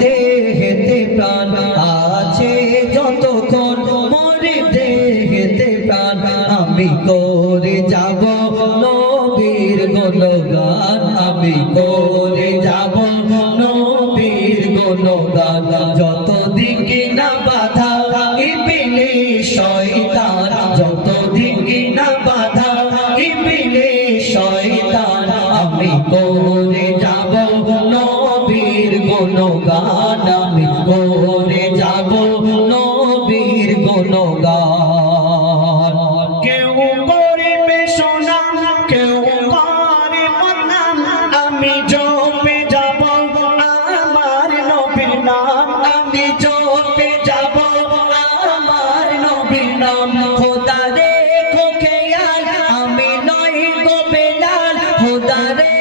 দেহেতে প্রাণ আছে যতক্ষণ মরে দেহেতে প্রাণ আমি করে যাব নবীর গুণগান আমি করে যাব নবীর গুণগান যত দিকে না বাধা ইবলিস শয়তান যত দিকে না বাধা ইবলিস শয়তান আমি করে যাব নবীর গুণগান আমি করে যাব নবীর গুণগান কেউ করবে শোনা কেউ করে বদনাম আমি জপে যাব আমার নবীর নাম আমি জপে যাব আমার নবীর নাম খোদা রে খেয়াল আমি নই গো বেলাল খোদা রে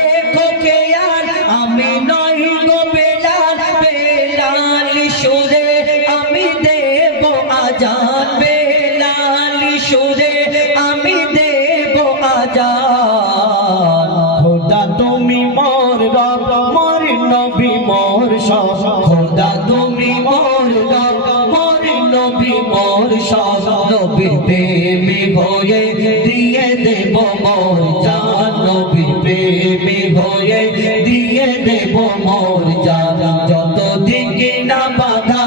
খেয়াল আমি নই গো বেলাল বেলাল সুরে আমি দেব আজান বেলাল সুরে আমি দেব আজান খোদা তুমি মোর রব মোর নবী মোর সব খোদা তুমি মোর রব মোর নবী মোর সব নবীর প্রেমে হয়ে দিয়ে দেব মোর জান নবীর প্রেমে হয়ে দিয়ে দেব মোর জান যত দিকে না বাধা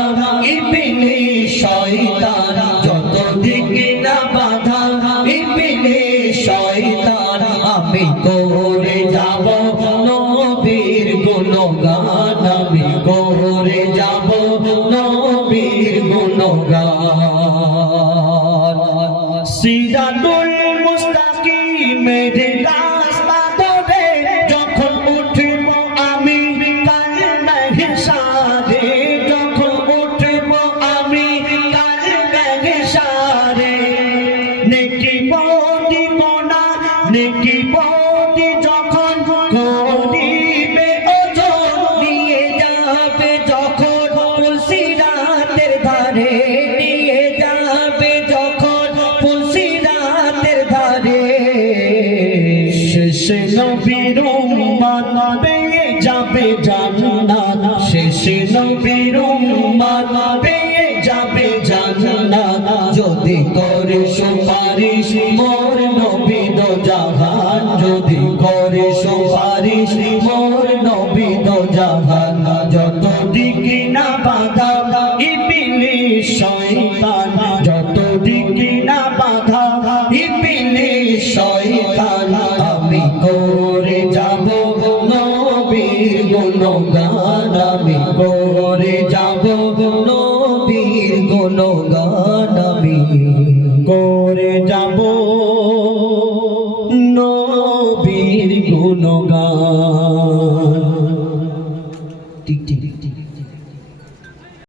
ইবলিস শয়তান যত দিকে না বাধা ইবলিস শয়তান আমি করে যাব নবীর গুণগান আমি করে যাব নবীর গুণগান সিরাতুল মুস্তাকিমের রাস্তা ধরে যখন উঠব আমি কাল মাহশারে যখন উঠব আমি কাল মাহশারে নেকি বদি কোনা নেকি বদি যখন করিবে ওজন নিয়ে যাবে যখন পুলসিরাতের ধারে নিয়ে যাবে যখন পুলসিরাতের ধারে শেষে নবীর উম্মত পেয়ে যাবে জান্নাত শেষে নবীর উম্মত পেয়ে যাবে জান্নাত যদি করে সুপারিশ মোর নবী দো জাহান যদি করে সুপারিশ মোর নবী দো জাহান যত দিকে না বাধা ইবলিস শয়তান যত দিকে না বাধা ইবলিস শয়তান আমি করে যাব নবীর গুণগান আমি করে